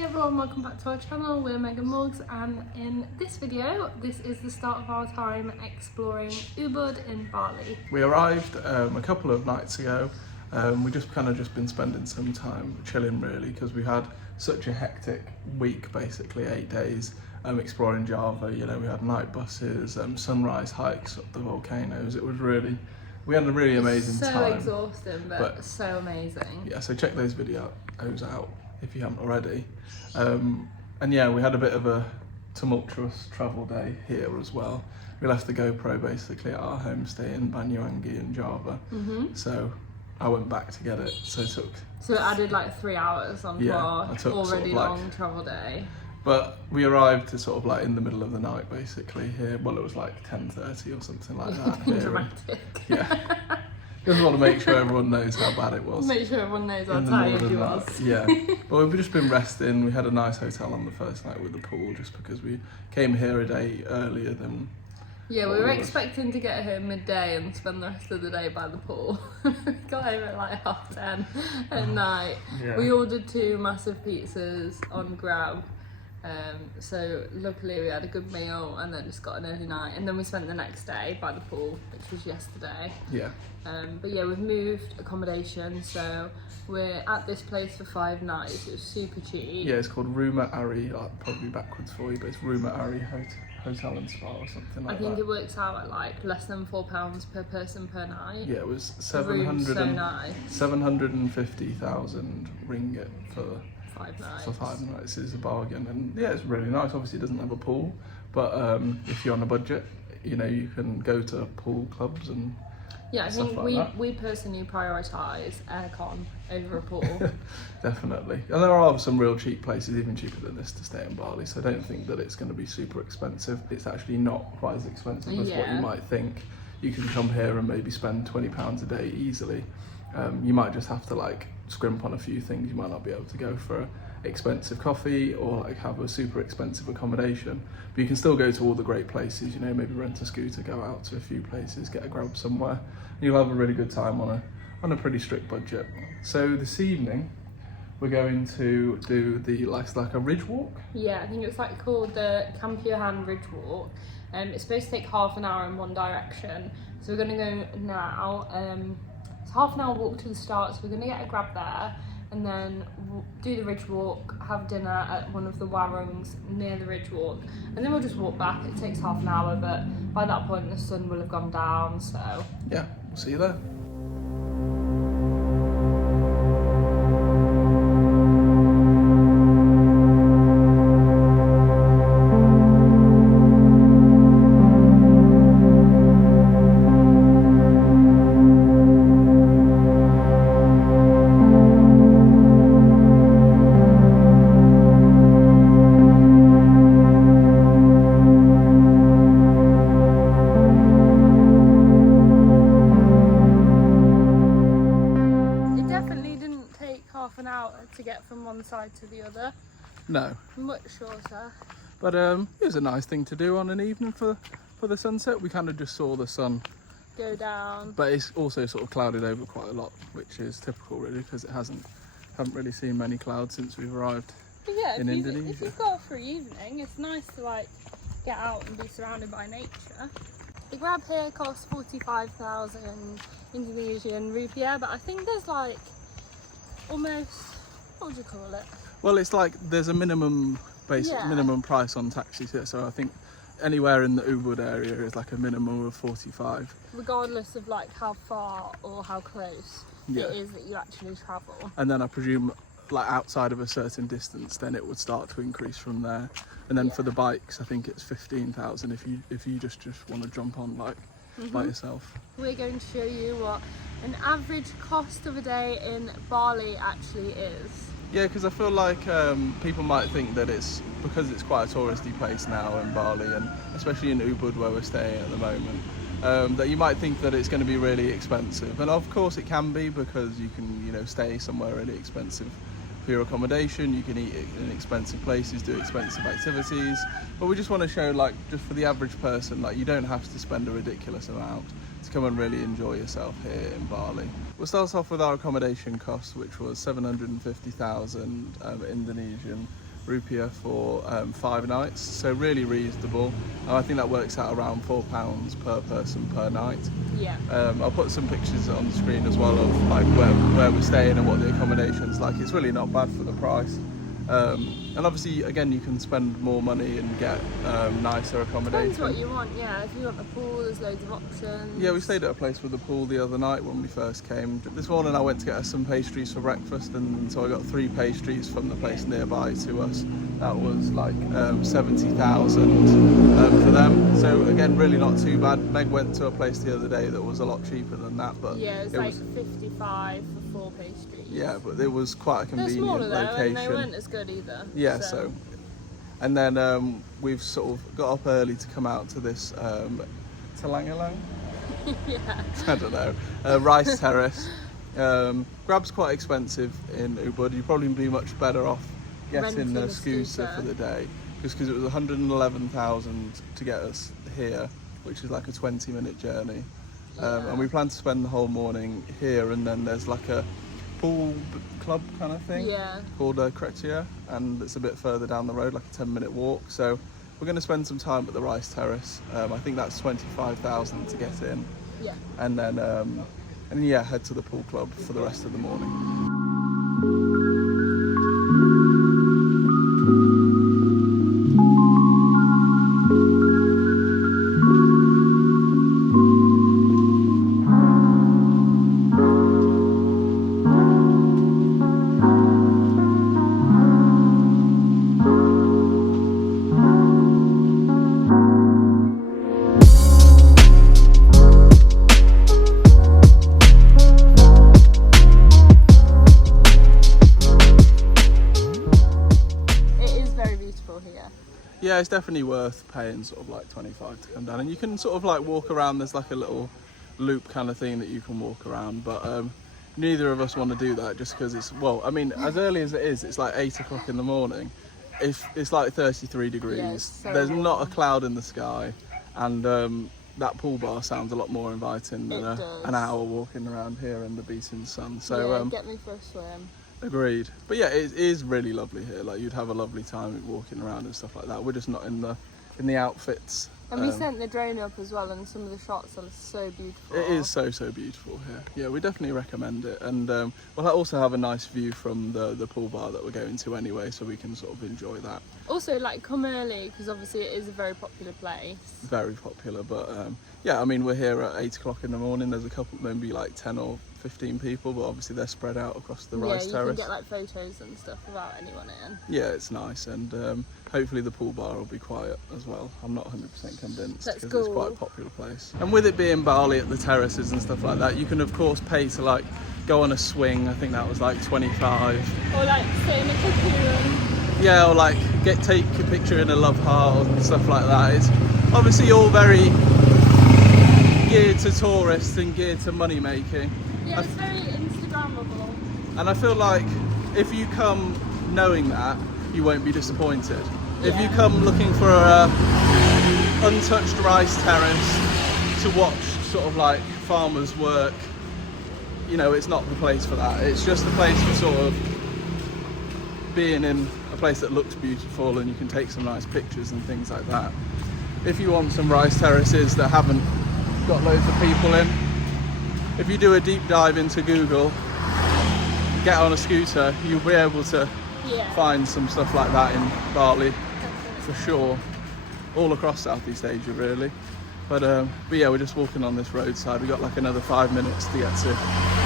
Hey everyone, welcome back to our channel. We're Megan Morgs, and in this video, this is the start of our time exploring Ubud in Bali. We arrived a couple of nights ago. We just been spending some time chilling really, because we had such a hectic week, basically 8 days exploring Java. You know, we had night buses, sunrise hikes up the volcanoes. It was really, we had a really amazing time. So exhausting, but so amazing. Yeah, so check those videos out if you haven't already. And yeah, we had a bit of a tumultuous travel day here as well. We left the GoPro basically at our homestay in Banyuwangi in Java. So I went back to get it. So it added like 3 hours onto our already long travel day. But we arrived to in the middle of the night basically here. Well, it was like 10:30 or something like that. Dramatic. Yeah. Just want to make sure everyone knows how bad it was. Make sure everyone knows how tired you was. Yeah, but we've just been resting. We had a nice hotel on the first night with the pool, just because we came here a day earlier than... Yeah, we were expecting to get here midday and spend the rest of the day by the pool. We got home at like 10:30 at night. Yeah. We ordered 2 massive pizzas on Grab. So luckily we had a good meal and then just got an early night, and then we spent the next day by the pool, which was yesterday. Yeah. But yeah, we've moved accommodation, so we're at this place for 5 nights. It was super cheap. Yeah, it's called Rumah Ari, probably backwards for you, but it's Rumah Ari Hotel and Spa or something like that. I think it works out at like less than £4 per person per night. Yeah, it was The room's so nice. 750,000 ringgit for 5 nights. For 5 nights is a bargain, and yeah, it's really nice. Obviously, it doesn't have a pool, but if you're on a budget, you know, you can go to pool clubs and yeah, I think like we personally prioritise aircon over a pool. Definitely, and there are some real cheap places, even cheaper than this, to stay in Bali. So I don't think that it's going to be super expensive. It's actually not quite as expensive as what you might think. You can come here and maybe spend £20 a day easily. You might just have to like scrimp on a few things. You might not be able to go for expensive coffee or like have a super expensive accommodation, but you can still go to all the great places, you know, maybe rent a scooter, go out to a few places, get a grab somewhere, and you'll have a really good time on a pretty strict budget. So this evening we're going to do the like a ridge walk. Yeah, I think it's like called the Campiahan Ridge Walk. It's supposed to take half an hour in one direction, so we're going to go now. It's half an hour walk to the start, so we're going to get a grab there and then do the ridge walk, have dinner at one of the warungs near the ridge walk, and then we'll just walk back. It takes half an hour, but by that point the sun will have gone down, so... Yeah, we'll see you there. to get from one side to the other. No. Much shorter. But it was a nice thing to do on an evening for the sunset. We kind of just saw the sun go down. But it's also sort of clouded over quite a lot, which is typical really, because it haven't really seen many clouds since we've arrived in Indonesia. If you've got a free evening, it's nice to like get out and be surrounded by nature. The grab here costs 45,000 Indonesian rupiah, but I think there's like almost, what would you call it? Well, it's like there's a minimum price on taxis here, so I think anywhere in the Ubud area is like a minimum of 45. Regardless of like how far or how close it is that you actually travel. And then I presume like outside of a certain distance, then it would start to increase from there. And then for the bikes, I think it's 15,000 if you just want to jump on like by yourself. We're going to show you what an average cost of a day in Bali actually is. Yeah, because I feel like people might think that it's because it's quite a touristy place now in Bali, and especially in Ubud where we're staying at the moment, that you might think that it's going to be really expensive. And of course it can be, because you can, you know, stay somewhere really expensive for your accommodation, you can eat in expensive places, do expensive activities. But we just want to show, like, just for the average person, like, you don't have to spend a ridiculous amount to come and really enjoy yourself here in Bali. We'll start off with our accommodation costs, which was 750,000 Indonesian rupiah for 5 nights, so really reasonable. And I think that works out around £4 per person per night. Yeah. I'll put some pictures on the screen as well of like where we're staying and what the accommodation's like. It's really not bad for the price. And obviously, again, you can spend more money and get nicer accommodation. Depends what you want, yeah. If you want a pool, there's loads of options. Yeah, we stayed at a place with a pool the other night when we first came. This morning I went to get us some pastries for breakfast, and so I got 3 pastries from the place nearby to us. That was like 70,000 for them. So again, really not too bad. Meg went to a place the other day that was a lot cheaper than that, but yeah, it was 55 for 4 pastries. Yeah, but it was quite a convenient smaller though, location. and they weren't as good either. Yeah, so. And then we've sort of got up early to come out to this Talangalang? Yeah. I don't know. Rice Terrace. Grab's quite expensive in Ubud. You'd probably be much better off getting a scooter for the day, just because it was 111,000 to get us here, which is like a 20-minute journey. And we plan to spend the whole morning here, and then there's like a pool club kind of thing called Cretia, and it's a bit further down the road, like a 10-minute walk. So we're going to spend some time at the Rice Terrace. I think that's 25,000 to get in. Yeah. And then head to the pool club for the rest of the morning. Yeah, it's definitely worth paying sort of like 25 to come down, and you can sort of like walk around. There's like a little loop kind of thing that you can walk around, but neither of us want to do that just because it's, well, I mean, as early as it is, it's like 8 o'clock in the morning. If it's like 33 degrees, yeah, so there's not a cloud in the sky, and that pool bar sounds a lot more inviting than an hour walking around here in the beating sun. So yeah, get me for a swim. Agreed. But yeah, it is really lovely here. Like, you'd have a lovely time walking around and stuff like that. We're just not in the outfits. And we sent the drone up as well, and some of the shots are so beautiful. It is so beautiful here. Yeah, we definitely recommend it. And we'll also have a nice view from the pool bar that we're going to anyway, so we can sort of enjoy that. Also, like, come early, because obviously it is a very popular place. Very popular, but yeah, I mean, we're here at 8 o'clock in the morning. There's a couple, maybe like 10 or 15 people, but obviously they're spread out across the Rice Terrace. Yeah, you can get like photos and stuff without anyone in. Yeah, it's nice, and hopefully the pool bar will be quiet as well. I'm not 100% convinced because it's quite a popular place. And with it being Bali at the terraces and stuff like that, you can of course pay to like go on a swing. I think that was like 25. Or like sit in a cocoon. Yeah, or like take a picture in a love heart and stuff like that. It's obviously all very geared to tourists and geared to money making. Yeah, it's very Instagrammable. And I feel like if you come knowing that, you won't be disappointed. If you come looking for a untouched rice terrace to watch sort of like farmers work, you know, it's not the place for that. It's just the place for sort of being in a place that looks beautiful and you can take some nice pictures and things like that. If you want some rice terraces that haven't got loads of people in, if you do a deep dive into Google, get on a scooter, you'll be able to find some stuff like that in Bali for sure, all across Southeast Asia really. But yeah, we're just walking on this roadside. We got like another 5 minutes to get to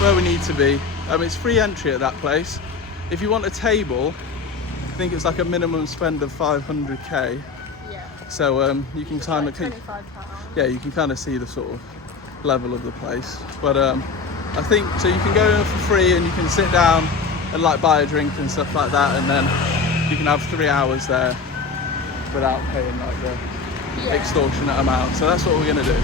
where we need to be. It's free entry at that place. If you want a table, I think it's like a minimum spend of 500k. Yeah. So you can kind of £25. Yeah, you can kind of see the sort of level of the place. But I think so you can go in for free and you can sit down and like buy a drink and stuff like that, and then you can have 3 hours there without paying like the extortionate amount. So that's what we're gonna do.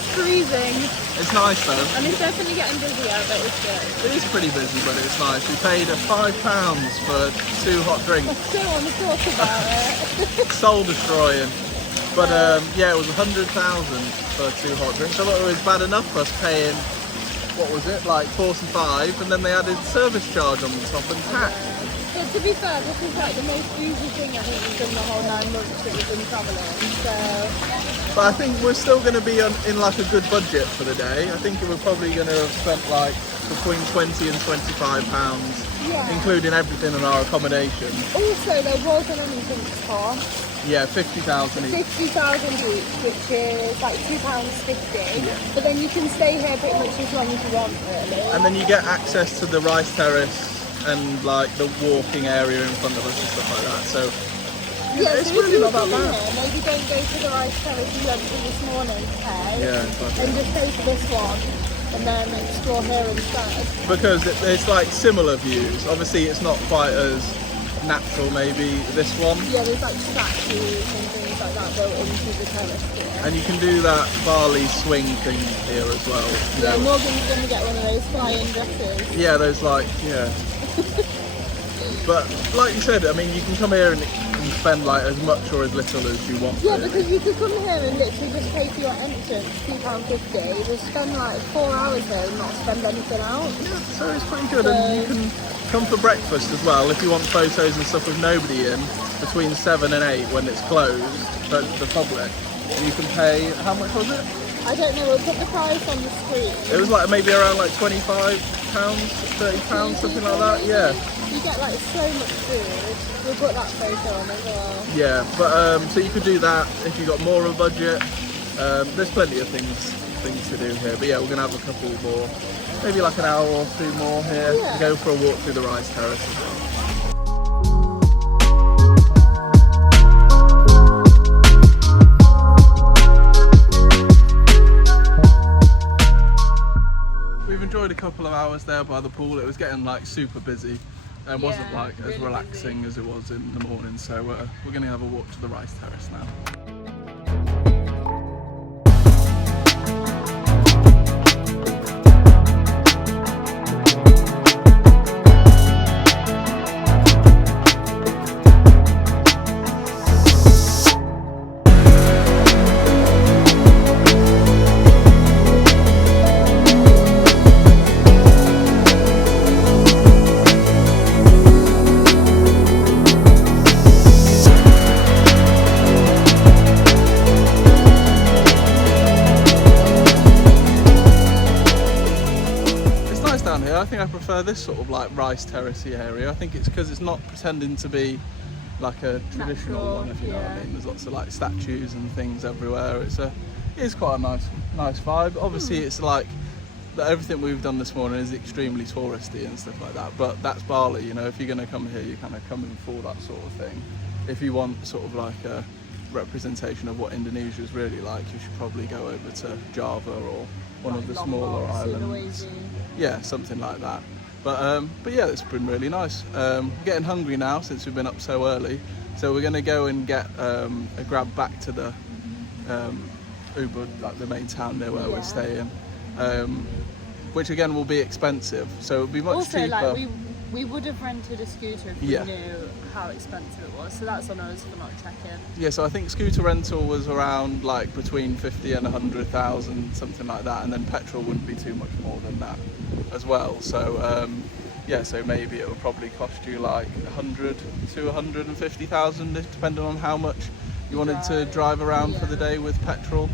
it's freezing. It's nice though. And it's definitely getting busier, but it's good. It is pretty busy, but it's nice. We paid £5 for 2 hot drinks. I still want to talk about it. Soul destroying. But yeah, it was 100,000 for 2 hot drinks. I thought it was bad enough for us paying, what was it, like 45, and then they added service charge on the top and tax. But to be fair, this is like the most bougie thing I think we've done the whole 9 months that we've been travelling. So. But I think we're still going to be in like a good budget for the day. I think we're probably going to have spent like between £20 and £25, including everything in our accommodation. Also, there was an entrance cost. Yeah, 50,000 each. 50,000 each, which is like £2.50. Yeah. But then you can stay here pretty much as long as you want, really. And then you get access to the rice terrace and like the walking area in front of us and stuff like that. So yeah, it's so really not if that you come bad. here, maybe don't go to the rice terrace you went to this morning, okay? Yeah, exactly. And just go to this one and then explore here instead. Because it's like similar views. Obviously, it's not quite as natural, maybe this one. Yeah, there's like statues and things like that built into the terrace here. And you can do that Bali swing thing here as well. Yeah, Morgan's gonna get one of those flying dresses. Yeah, those like, yeah. But like you said, I mean, you can come here and spend like as much or as little as you want. Yeah, really. because you could come here and literally just pay for your entrance, £2.50, just spend like 4 hours here and not spend anything else. Yeah, so it's pretty good. And you can come for breakfast as well if you want photos and stuff with nobody in between 7 and 8 when it's closed for the public. And you can pay, how much was it? I don't know, we'll put the price on the screen. It was like maybe around like £25, £30, something like that. Yeah. You get like so much food. We'll put that photo on as well. Yeah, but so you could do that if you got more of a budget. There's plenty of things to do here. But yeah, we're gonna have a couple more, maybe like an hour or 2 more here. Yeah. Go for a walk through the rice terrace as well. We've enjoyed a couple of hours there by the pool. It was getting like super busy and wasn't like as really relaxing as it was in the morning. So we're going to have a walk to the rice terrace now. I think I prefer this sort of like rice terracey area. I think it's because it's not pretending to be like a traditional one, if you know what I mean. There's lots of like statues and things everywhere. It is quite a nice vibe. Obviously it's like everything we've done this morning is extremely touristy and stuff like that, but that's Bali, you know. If you're going to come here, you're kind of coming for that sort of thing. If you want sort of like a representation of what Indonesia is really like, you should probably go over to Java or one of the smaller islands. Yeah, something like that. But yeah, it's been really nice. Getting hungry now since we've been up so early, so we're going to go and get a grab back to the Ubud, like the main town there where we're staying, which again will be expensive, so it'll be much also, cheaper. like we would have rented a scooter if we knew how expensive it was, so that's on us for not checking. Yeah, so I think scooter rental was around like between 50 and 100,000, something like that, and then petrol wouldn't be too much more than that as well. So yeah, so maybe it would probably cost you like 100 to 150,000, depending on how much you wanted to drive around for the day with petrol.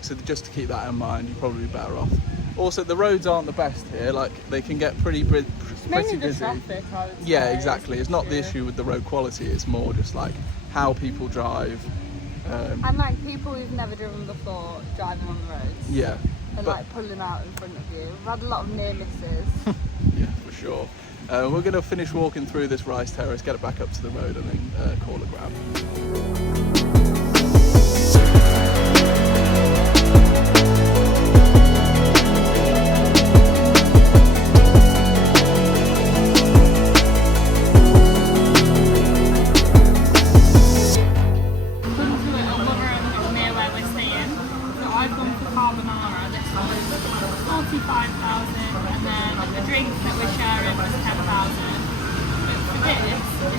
So just to keep that in mind, you're probably better off. Also, the roads aren't the best here. Like they can get pretty busy. Mainly the traffic, I would say. Yeah, exactly. It's not the issue with the road quality. It's more just like how people drive. And like people who've never driven before driving on the roads. Yeah. And like pulling out in front of you. We've had a lot of near misses. Yeah, for sure. We're going to finish walking through this rice terrace, get it back up to the road, and then call a grab.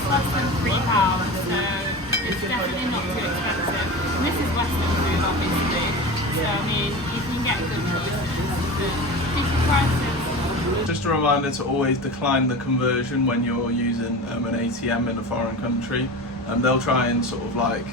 it's less than £3, so it's definitely not too expensive. And this is Western food, obviously, so I mean, you can get good choices. Decent prices. Just a reminder to always decline the conversion when you're using an ATM in a foreign country. They'll try and sort of like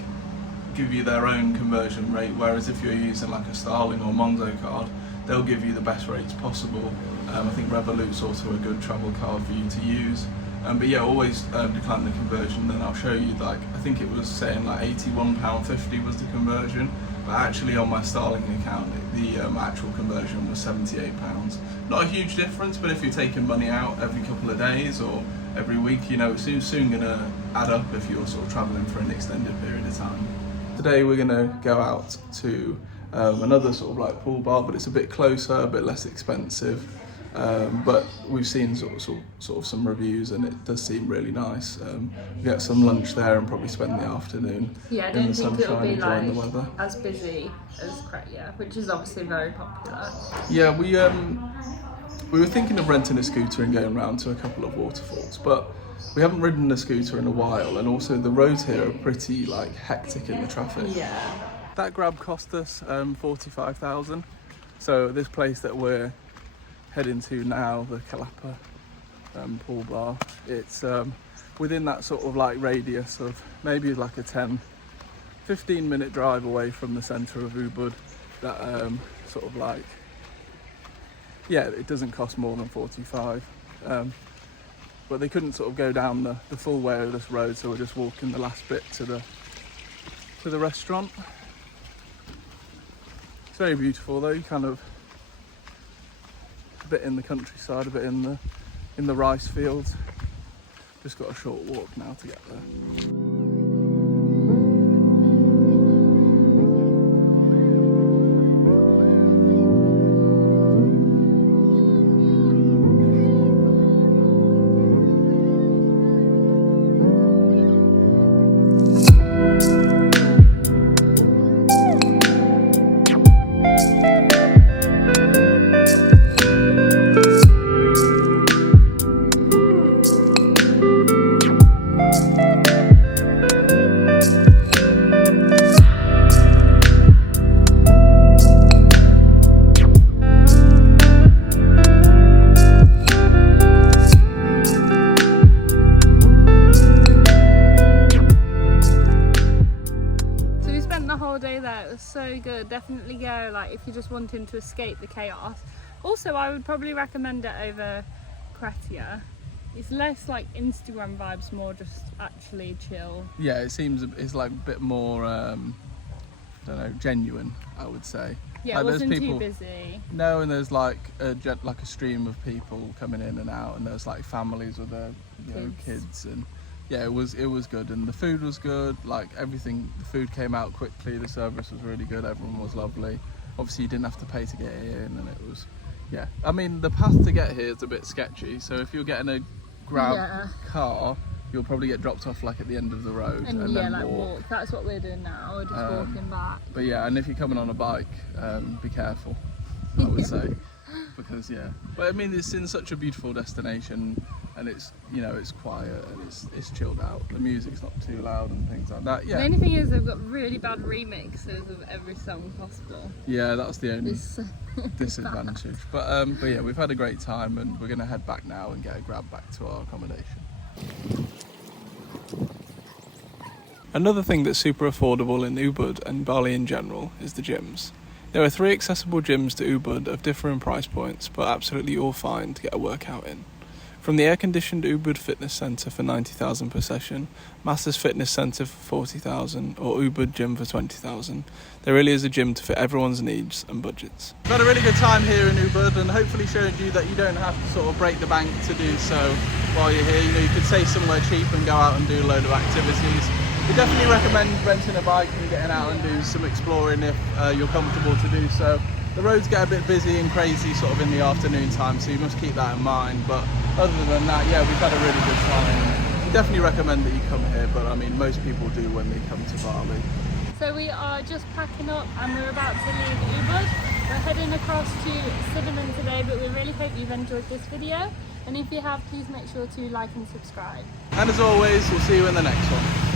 give you their own conversion rate, whereas if you're using like a Sterling or Monzo card, they'll give you the best rates possible. I think Revolut's also a good travel card for you to use. But yeah, always decline the conversion. Then I'll show you, like, I think it was saying like £81.50 was the conversion, but actually on my Sterling account the actual conversion was £78. Not a huge difference, but if you're taking money out every couple of days or every week, you know, it's soon going to add up if you're sort of travelling for an extended period of time. Today we're going to go out to another sort of like pool bar, but it's a bit closer, a bit less expensive. But we've seen sort of some reviews, and it does seem really nice. We get some lunch there and probably spend the afternoon. Yeah, I in don't the think it'll sunshine, be enjoying like the weather. as busy as Kretja, which is obviously very popular. Yeah, we were thinking of renting a scooter and going around to a couple of waterfalls, but we haven't ridden a scooter in a while, and also the roads here are pretty like hectic in the traffic. Yeah. That grab cost us 45,000. So this place that we're heading to now, the Kalapa pool bar, it's within that sort of like radius of maybe like a 10-15 minute drive away from the centre of Ubud. That sort of like, yeah, it doesn't cost more than 45. But they couldn't sort of go down the full way of this road, so we're just walking the last bit to the restaurant. It's very beautiful though, you kind of a bit in the countryside, a bit in the rice fields. Just got a short walk now to get there. So good, definitely go like if you're just wanting to escape the chaos. Also, I would probably recommend it over Kretja. It's less like Instagram vibes, more just actually chill. Yeah, it seems it's like a bit more I don't know, genuine, I would say. Yeah, like, it wasn't people, too busy. No, and there's like a stream of people coming in and out, and there's like families with their kids, and yeah, it was good, and the food was good. Like everything, the food came out quickly. The service was really good. Everyone was lovely. Obviously, you didn't have to pay to get in, and it was, yeah. I mean, the path to get here is a bit sketchy. So if you're getting a grab car, you'll probably get dropped off like at the end of the road and yeah, then like walk. That's what we're doing now. We're just walking back. But yeah, and if you're coming on a bike, be careful, I would say, because but I mean, it's in such a beautiful destination, and it's, you know, it's quiet and it's chilled out. The music's not too loud and things like that. Yeah. The only thing is they've got really bad remixes of every song possible. Yeah, that's the only disadvantage. But yeah, we've had a great time, and we're gonna head back now and get a grab back to our accommodation. Another thing that's super affordable in Ubud and Bali in general is the gyms. There are 3 accessible gyms to Ubud of differing price points, but absolutely all fine to get a workout in. From the air-conditioned Ubud Fitness Centre for 90,000 per session, Masters Fitness Centre for 40,000, or Ubud Gym for 20,000, there really is a gym to fit everyone's needs and budgets. We've had a really good time here in Ubud, and hopefully showed you that you don't have to sort of break the bank to do so while you're here. You know, you could stay somewhere cheap and go out and do a load of activities. We definitely recommend renting a bike and getting out and do some exploring if you're comfortable to do so. The roads get a bit busy and crazy sort of in the afternoon time, so you must keep that in mind. But other than that, yeah, we've had a really good time. We definitely recommend that you come here, but I mean, most people do when they come to Bali. So we are just packing up and we're about to leave Ubud. We're heading across to Cinnamon today, but we really hope you've enjoyed this video. And if you have, please make sure to like and subscribe. And as always, we'll see you in the next one.